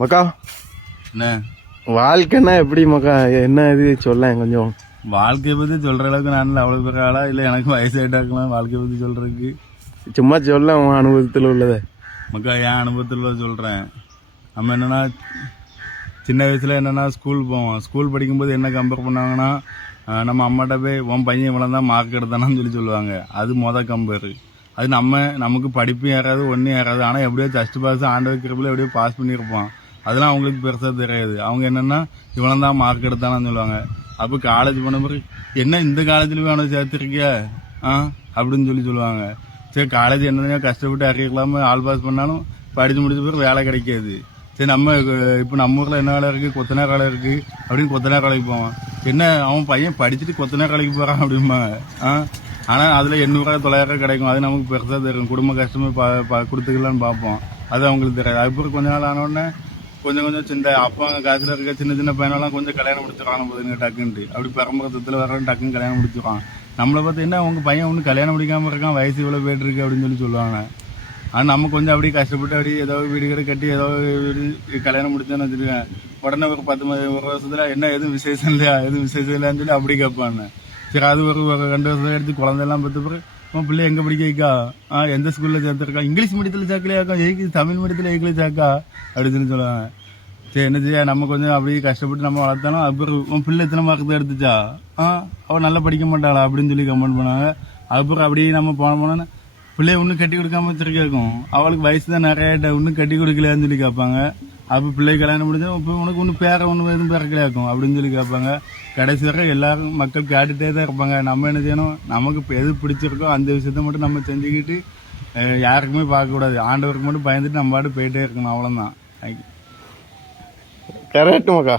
மக்கா என்ன வாழ்க்கைன்னா எப்படி மக்கா? என்ன இது சொல்ல கொஞ்சம். வாழ்க்கையை பத்தி சொல்ற அளவுக்கு நான் அவ்வளவு பெரிய ஆளா இல்ல? எனக்கு வயசாயிட்டாக்கலாம் வாழ்க்கையை பத்தி சொல்றதுக்கு. சும்மா சொல்ல உன் அனுபவத்தில் உள்ளத. மக்கா என் அனுபவத்தில் சொல்றேன். நம்ம என்னன்னா சின்ன வயசுல என்னன்னா ஸ்கூல் போவோம். ஸ்கூல் படிக்கும்போது என்ன கம்பேர் பண்ணாங்கன்னா, நம்ம அம்மாட்ட போய் உன் பையன் இவ்வளவு தான் மார்க் எடுத்தானான்னு சொல்லுவாங்க. அது கம்பேர். அது நமக்கு படிப்பும் ஏறாது, ஒன்றும் ஏறாது. ஆனால் எப்படியோ ஜஸ்ட் பாஸ் ஆண்டவர் கிருபையில எப்படியோ பாஸ் பண்ணியிருப்போம். அதெல்லாம் அவங்களுக்கு பெருசாக தெரியாது. அவங்க என்னன்னா இவ்வளவு தான் மார்க் எடுத்தானு சொல்லுவாங்க. அப்போ காலேஜ் போன பிறகு என்ன இந்த காலேஜில் போய் அவனை சேர்த்துருக்கியா அப்படின்னு சொல்லுவாங்க. சரி காலேஜ் என்னன்னா கஷ்டப்பட்டு அறியலாமல் ஆல் பாஸ் பண்ணாலும் படித்து முடிச்ச பிறகு வேலை கிடைக்காது. சரி நம்ம இப்போ நம்ம ஊரில் என்ன வேலை இருக்குது, கொத்தனார் வேலை இருக்குது அப்படின்னு கொத்தனார் வேலைக்கு போவான். என்ன அவன் பையன் படிச்சுட்டு கொத்தனார் வேலைக்கு போகிறான் அப்படிம்பாங்க. ஆனால் அதில் 800 900 கிடைக்கும். அது நமக்கு பெருசாக தெரியும். குடும்ப கஷ்டமே கொடுத்துக்கலான்னு பார்ப்போம். அது அவங்களுக்கு தெரியாது. அதுக்கப்புறம் கொஞ்ச நாள் ஆனோடனே கொஞ்சம் சின்ன அப்பா காசுல இருக்க சின்ன சின்ன பையனெல்லாம் கொஞ்சம் கல்யாணம் முடிச்சுடுறாங்க போதுங்க டக்குன்ட்டு. அப்படி பரம்பரத்தில் வர டக்குன்னு கல்யாணம் முடிச்சுடுறான். நம்மளை பார்த்து என்ன உங்கள் பையன் ஒன்றும் கல்யாணம் முடிக்காமல் இருக்கான், வயசு இவ்வளோ போயிட்டு இருக்கு அப்படின்னு சொல்லுவாங்க. ஆனால் நம்ம கொஞ்சம் அப்படியே கஷ்டப்பட்டு அப்படி ஏதோ வீடு கட்டி ஏதோ கல்யாணம் முடிச்சோன்னு வச்சுருக்கேன். உடனே ஒரு 1 வருஷத்துல என்ன எதுவும் விசேஷம் இல்லையா, எதுவும் விசேஷம் இல்லையான்னு சொல்லி அப்படி கேட்பான்னு. சரி அது ஒரு 2 வருஷம் எடுத்து குழந்தையெல்லாம் பார்த்த பிறகு உன் பிள்ளை எங்கே படிக்க வைக்கா, எந்த ஸ்கூலில் சேர்த்துருக்கா, இங்கிலீஷ் மீடியத்தில் சேர்க்கலையாக்கா, தமிழ் மீடியத்தில் ஏக்கிலே சேர்க்கா அப்படின்னு சொல்லுவாங்க. சரி என்ன செய்ய, நம்ம கொஞ்சம் அப்படியே கஷ்டப்பட்டு நம்ம வளர்த்தாலும் அப்புறம் உன் பிள்ளை எத்தனை மார்க் எடுத்துச்சா, அவள் நல்லா படிக்க மாட்டாளா அப்படின்னு சொல்லி கமெண்ட் பண்ணாங்க. அதுக்கப்புறம் அப்படியே நம்ம போனோம்னா பிள்ளைய ஒன்றும் கட்டி கொடுக்காம வச்சிருக்கோம். அவளுக்கு வயசு தான் நிறைய ஒன்றும் கட்டி கொடுக்கலையான்னு சொல்லி கேட்பாங்க. அப்போ பிள்ளை கல்யாணம் முடிஞ்சா இப்போ உனக்கு ஒன்றும் எதுவும் பிறக்கலையாக்கும் அப்படின்னு சொல்லி கேட்பாங்க. கடைசி வரை எல்லாரும் மக்கள் கேட்டுகிட்டே தான் இருப்பாங்க. நம்ம என்ன செய்யணும், நமக்கு இப்போ எது பிடிச்சிருக்கோ அந்த விஷயத்த மட்டும் நம்ம செஞ்சுக்கிட்டு யாருக்குமே பார்க்கக்கூடாது. ஆண்டவருக்கு மட்டும் பயந்துட்டு நம்ம பாட்டு போயிட்டே இருக்கணும். அவ்வளோதான். கரெக்ட் மக்கா.